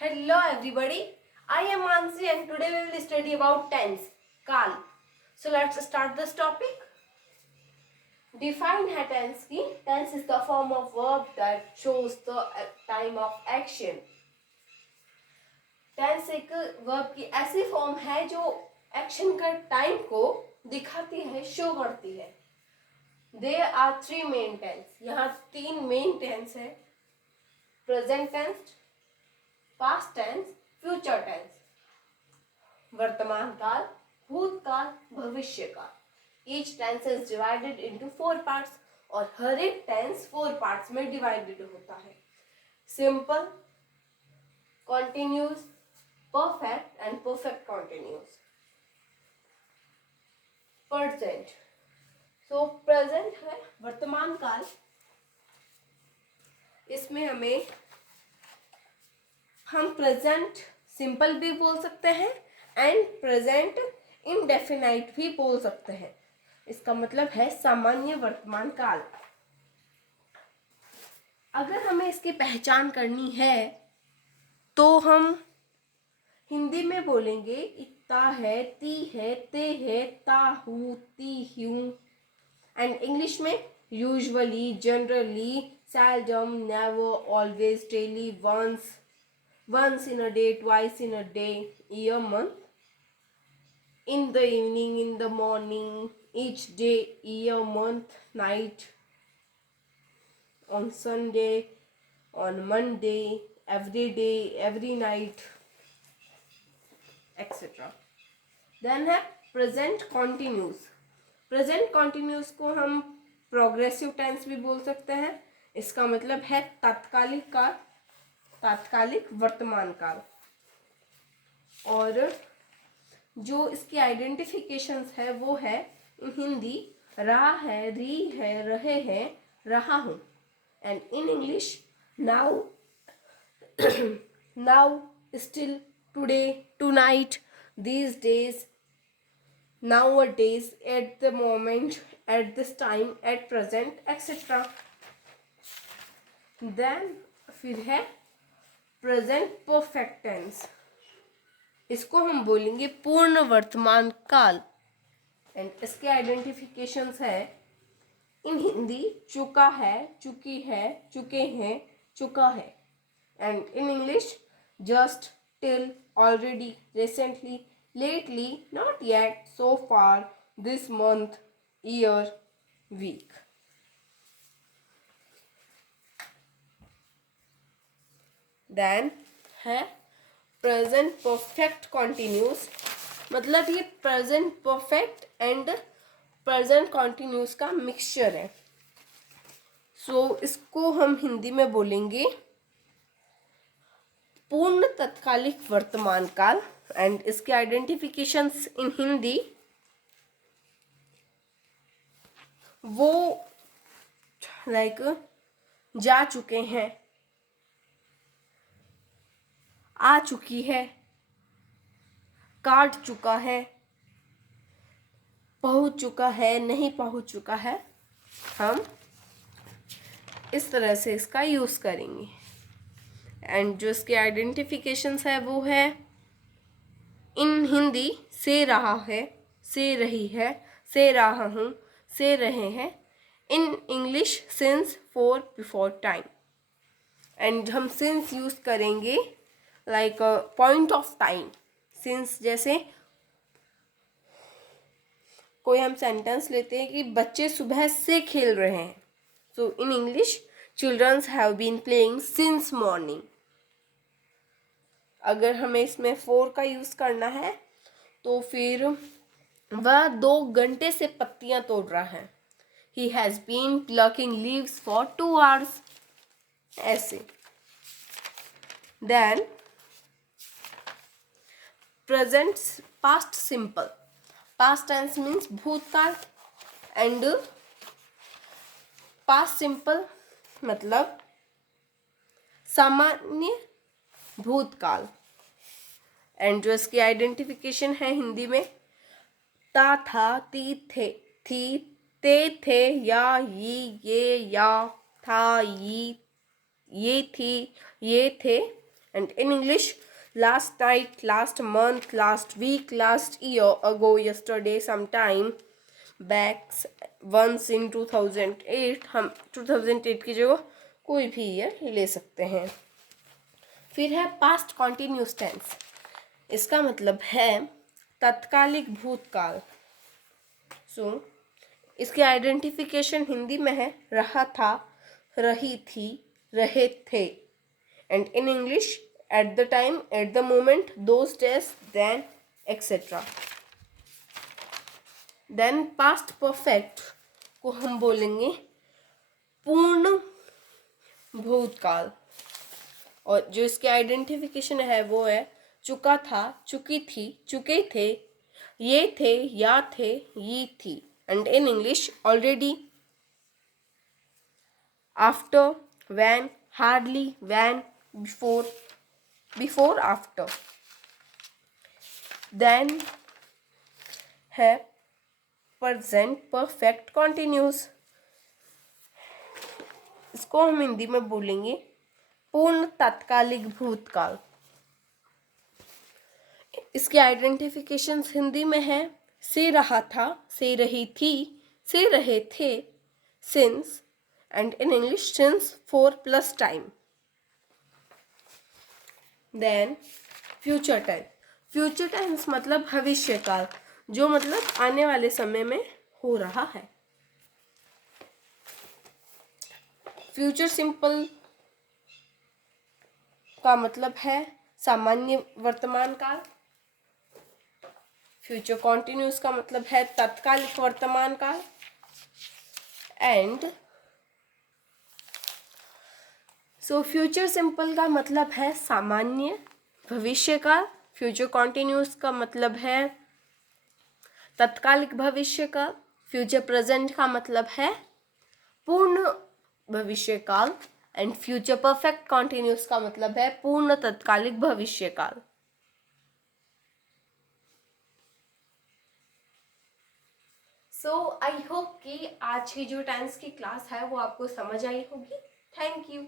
Hello everybody, I am Mansi and today we will study about tense, काल. So let's start this topic. Define है tense की. Tense is the form of verb that shows the time of action. Tense एक verb की ऐसी form है जो action का time को दिखाती है, show करती है. There are three main tense. यहाँ तीन main tense है. Present tense, past tense, future tense. वर्तमान काल, भूतकाल, भविष्य काल. Each tense is divided into 4 parts और हर एक टेंस 4 पार्ट्स में डिवाइडेड होता है. Simple, continuous, perfect and perfect continuous. Present. So present है वर्तमान काल. इसमें हम प्रेजेंट सिंपल भी बोल सकते हैं एंड प्रेजेंट इंडेफिनाइट भी बोल सकते हैं. इसका मतलब है सामान्य वर्तमान काल. अगर हमें इसकी पहचान करनी है तो हम हिंदी में बोलेंगे इतना है, ती है, ते है, ता हूँ, ती हूँ. एंड इंग्लिश में usually, generally, seldom, never, always, daily, once in a day, twice in a day, year, month, in the evening, in the morning, each day, year, month, night, on Sunday, on Monday, every day, every night, etc. Then है present continuous. Present continuous को हम progressive tense भी बोल सकते हैं. इसका मतलब है तात्कालिक काल, तात्कालिक वर्तमान काल. और जो इसकी आइडेंटिफिकेशंस है वो है इन हिंदी रहा है, री है, रहे हैं, रहा हूँ. And in English now, now, still, today, tonight, these days, nowadays, at the moment, at this time, at present, etc. Then फिर है प्रेजेंट परफेक्ट टेंस. इसको हम बोलेंगे पूर्ण वर्तमान काल. एंड इसके आइडेंटिफिकेशंस है इन हिंदी चुका है, चुकी है, चुके हैं, चुका है. And in English just, till, already, recently, lately, not yet, so far, this month, year, week. Then है present perfect continuous. मतलब ये present perfect and present continuous का मिक्सचर है. सो इसको हम हिंदी में बोलेंगे पूर्ण तत्कालिक वर्तमान काल. एंड इसके आइडेंटिफिकेशंस इन हिंदी वो लाइक जा चुके हैं, आ चुकी है, काट चुका है, पहुंच चुका है, नहीं पहुंच चुका है. हम इस तरह से इसका यूज़ करेंगे. एंड जो इसके आइडेंटिफिकेशंस है वो है इन हिंदी से रहा है, से रही है, से रहा हूँ, से रहे हैं. In English since, for, before time. And हम सिंस यूज़ करेंगे like point of time. Since जैसे कोई हम सेंटेंस लेते हैं कि बच्चे सुबह से खेल रहे हैं. So in English childrens have been playing since morning. अगर हमें इसमें फोर का यूज़ करना है तो फिर वह 2 घंटे से पत्तियां तोड़ रहा है. He has been plucking leaves for 2 hours. ऐसे. Then present past simple. Past tense means भूतकाल and past simple मतलब सामान्य भूतकाल. एंड जो इसकी आइडेंटिफिकेशन है हिंदी में ता, था, ती, थे, थी, ते, थे, या, ये, या, था, ये थी, ये थे. And in English, last night, last month, last week, last year, ago, yesterday, sometime, back, once in 2008. हम 2008 की जगह कोई भी ईयर ले सकते हैं. फिर है पास्ट कॉन्टिन्यूस टेंस. इसका मतलब है तत्कालिक भूतकाल. सो इसकी आइडेंटिफिकेशन हिंदी में है रहा था, रही थी, रहे थे. And in English, at the time, at the moment, those days, then, etcetera. Then past perfect को हम बोलेंगे पूर्ण भूतकाल. और जो इसकी आइडेंटिफिकेशन है वो है चुका था, चुकी थी, चुके थे, ये थे, या थे, ये थी. And in English, already, after, when, hardly, when, before, before, after. Then है present perfect continuous. इसको हम हिंदी में बोलेंगे पूर्ण तत्कालिक भूतकाल. इसके आइडेंटिफिकेशंस हिंदी में है से रहा था, से रही थी, से रहे थे, since, and in English, since, for plus time. Then future tense. Future tense मतलब भविष्य काल, जो मतलब आने वाले समय में हो रहा है. फ्यूचर सिंपल का मतलब है सामान्य वर्तमान काल. फ्यूचर कॉन्टिन्यूस का मतलब है तत्कालिक वर्तमान काल. एंड सो फ्यूचर सिंपल का मतलब है सामान्य भविष्य काल. फ्यूचर कॉन्टिन्यूस का मतलब है तत्कालिक भविष्य काल. फ्यूचर प्रेजेंट का मतलब है पूर्ण भविष्य काल. एंड फ्यूचर परफेक्ट कॉन्टिन्यूस का मतलब है पूर्ण तत्कालिक भविष्य काल. सो आई होप कि आज की जो टेंस की क्लास है वो आपको समझ आई होगी. Thank you.